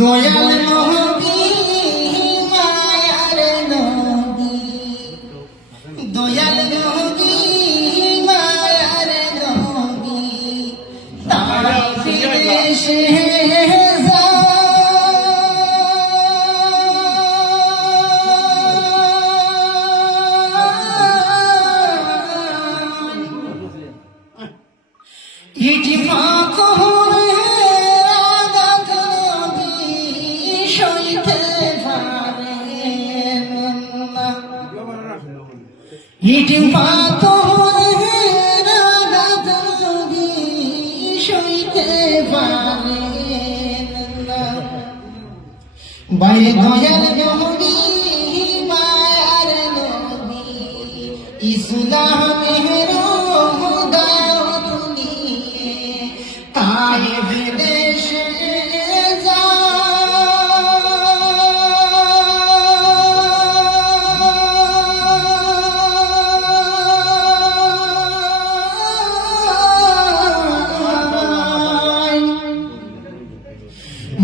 দয়াল নবী মায়ার নবী, দয়াল নবী মায়ার নবী, তারা ফিরে এসে ইটি পাথর আঘাত নবী সইতে পারেন না, বাইরে দয়াল নবী মায়ার নবী, ইসলামের দাওয়াত নিয়ে তায়েফ দেশে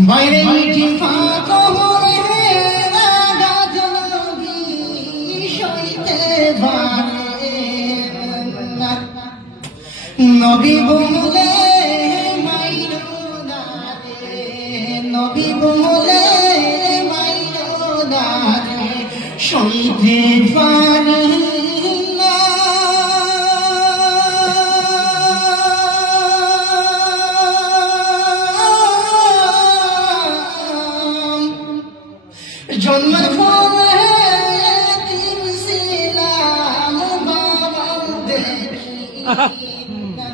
বাইরে মিঠি পাথরের আঘাত নবী সইতে পারেন না, নবী বলে মাইরো না রে, নবী বলে মাইরো না রে, সইতে পারেন না। জন্মের পরে তিন ছিলাম বাবা দেখি না,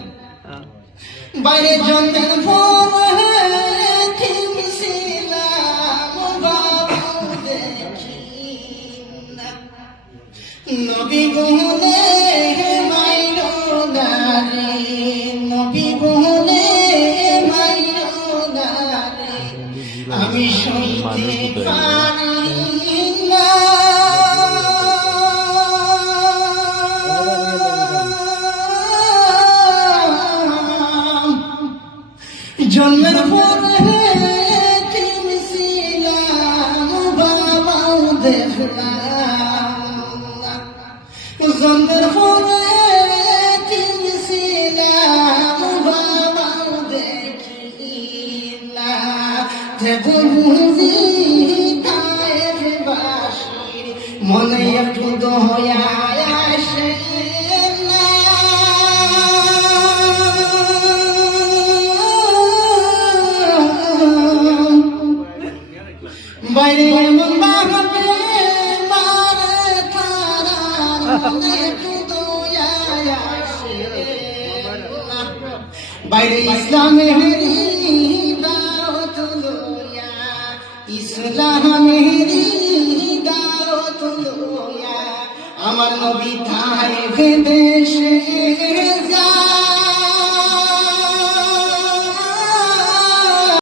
বাইরে জন্মের পরে তিন ছিলাম বাবা দেখি না, নবী বলে মাইরো না রে, নবী বলে মাইরো না রে, আমি সইতে পারি না। জন্মের পরে তিন ছিলাম বাবাও দেখলাম না, জন্মের পরে তিন ছিলাম বাবাও দেখি না, বুঝি তায়েফবাসীর মনে একটু দয়া আসে না, বাইরে এমন বাহাবে মারে তারার মনে একটু দয়া আসে না, বাইরে ইসলামের ইসলামের দাওয়াত লইয়া আমার নবী তায়েফ দেশে